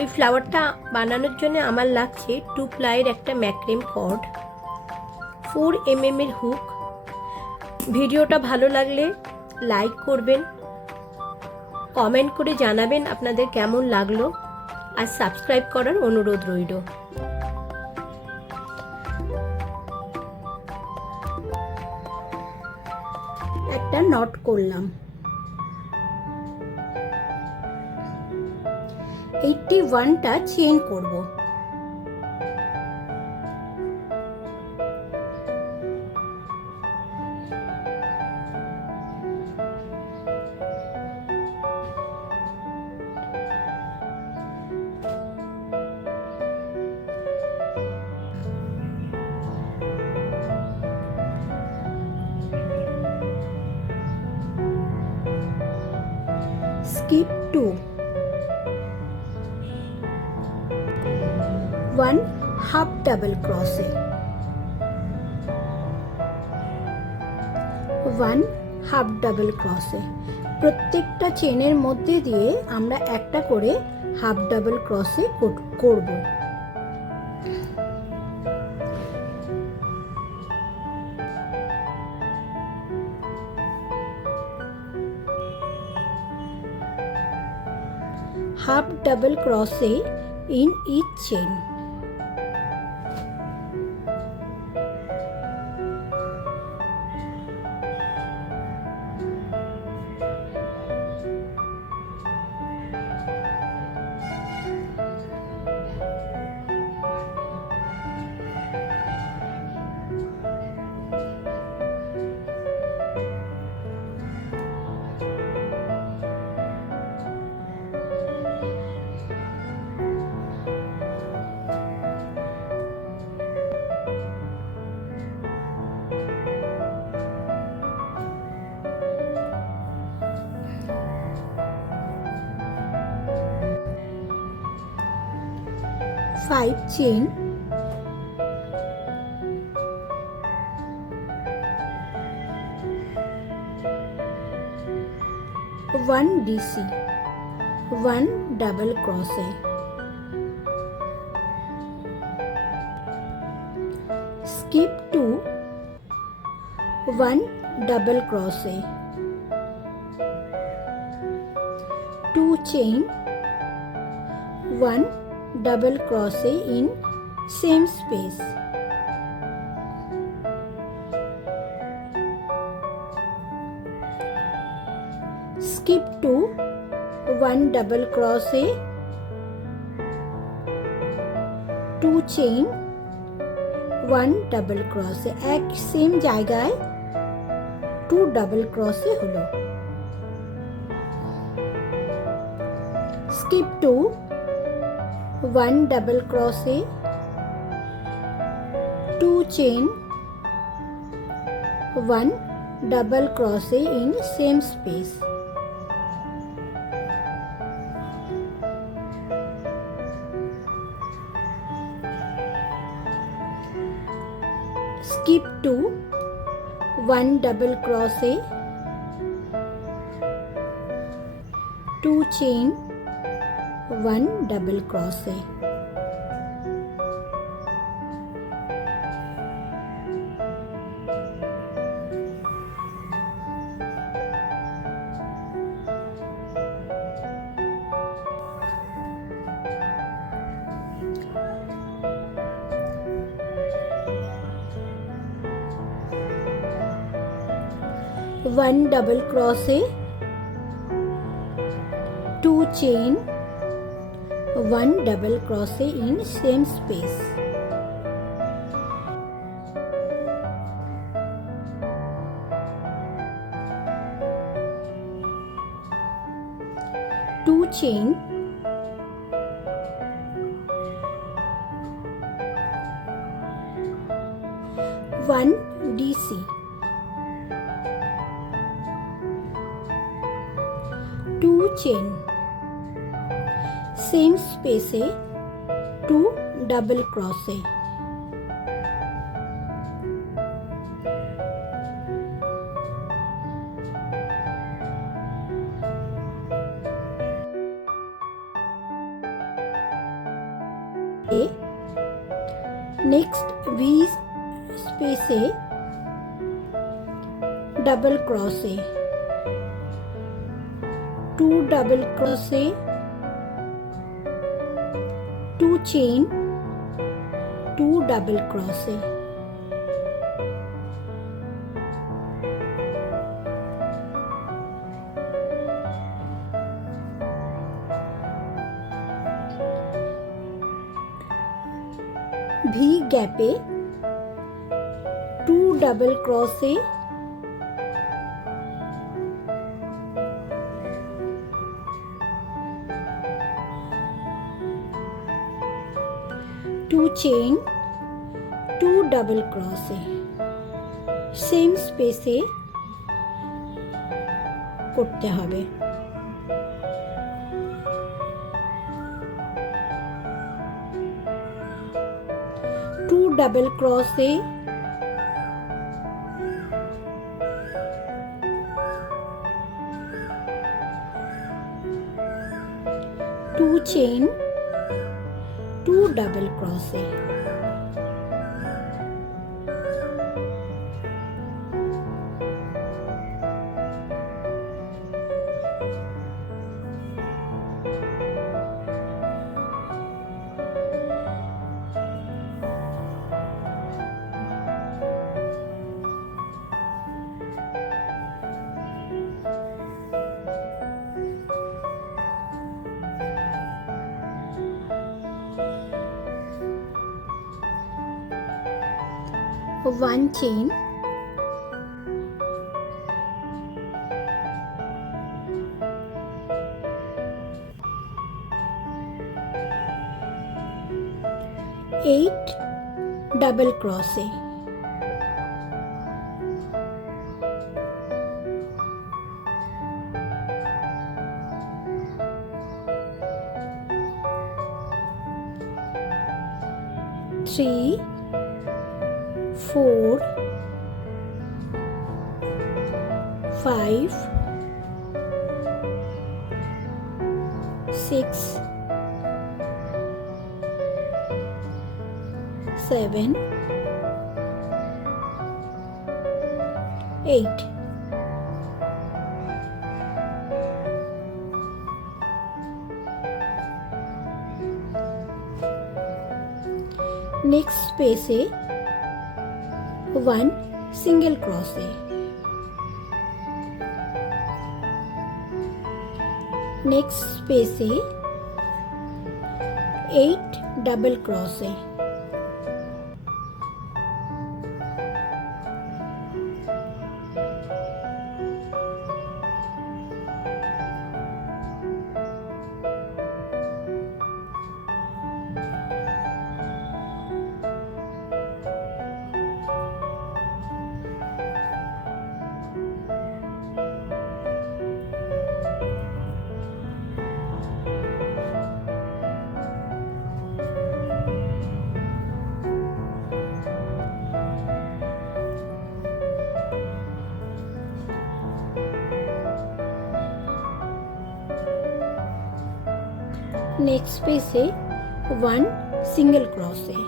এই ফ্লাওয়ারটা বানানোর জন্য আমার লাগছে 2 প্লাইয়ের একটা ম্যাক্রেম কর্ড, 4 mm এর হুক। ভিডিওটা ভালো লাগলে লাইক করবেন, কমেন্ট করে জানাবেন আপনাদের কেমন লাগলো, আর সাবস্ক্রাইব করার অনুরোধ রইল। একটা নট করলাম। 81টা চেইন করব। skip 2, 1 half double crochet, 1 half double crochet। প্রত্যেকটা চেনের মধ্যে দিয়ে আমরা একটা করে হাফ ডাবল ক্রসে করব। half double crochet in each chain। Five chain, 1 DC, 1 double crochet, skip 2, 1 double crochet, 2 chain, 1 double crochet in same space, skip 2, 1 double crochet, 2 chain, 1 double crochet। এক same জায়গায় 2 ডাবল ক্রসে হলো। skip 2, 1 double crochet, 2 chain, 1 double crochet in same space, skip 2, 1 double crochet, 2 chain, 1 double crochet, one double crochet, 2 chain, 1 double crochet in same space, two chain, 1 DC, 2 chain, same space A 2 double crochet, next V space A, double crochet, 2 double crochet, 2 chain, 2 double crochet. V gap A, 2 double crochet, 2 chain, 2 double crochet, same space এ করতে হবে। Two double crochet, two chain, 2 double crochet. One chain, eight double crochet, three, 4, 5, 6, 7, 8. Next space A, 1 single crochet, next space A, 8 double crochet, next space A, 1 single crochet,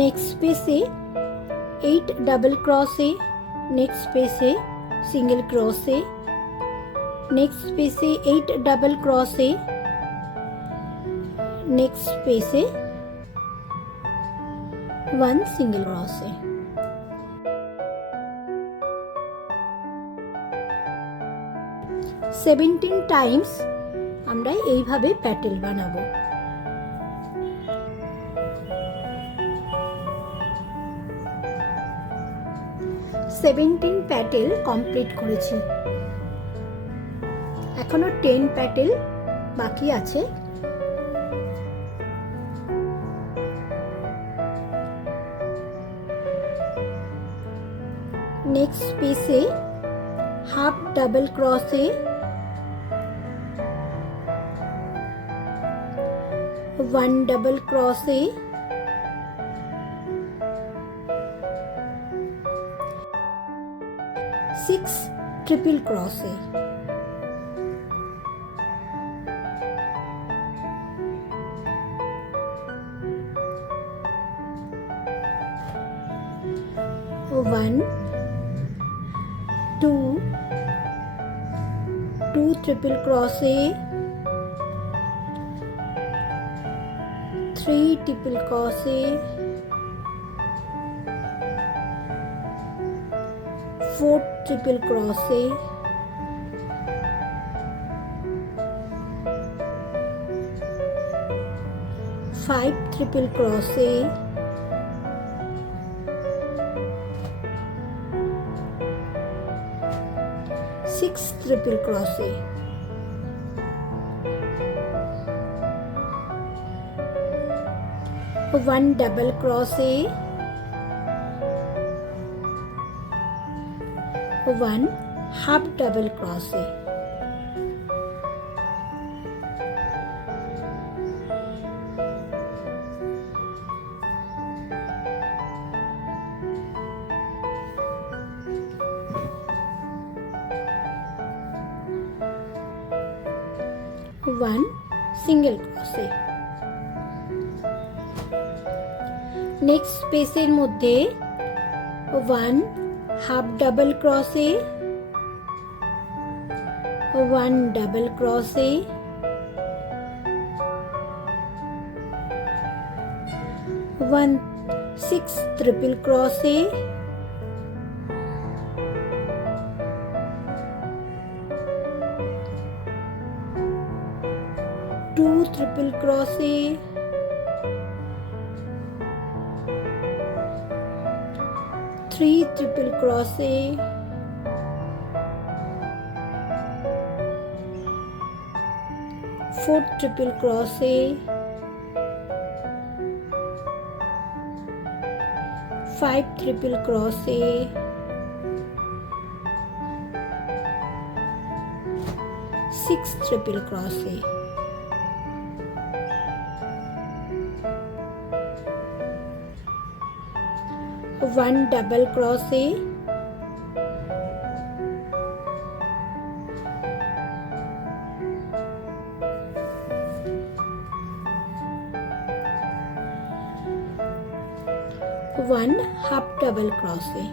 next space A, 8 double crochet, next space A, single crochet, next space A, 8 double crochet, next space A, 1 single crochet. Seventeen Times আমরা এইভাবে প্যাটেল বানাবো। Seventeen Patel complete করেছি, এখনো 10 প্যাটেল বাকি আছে। Next স্পেসে half double ক্রসে one double crochet, six triple crochet, one, two triple crochet, three triple crochet, four triple crochet, five triple crochet, six triple crochet, one double crochet, one half double crochet, one single crochet। Next স্পেসের মধ্যে one half double crochet, one double crochet, one six triple crochet, two triple crochet, three triple crochet, four triple crochet, five triple crochet, six triple crochet, one double crochet, one half double crochet,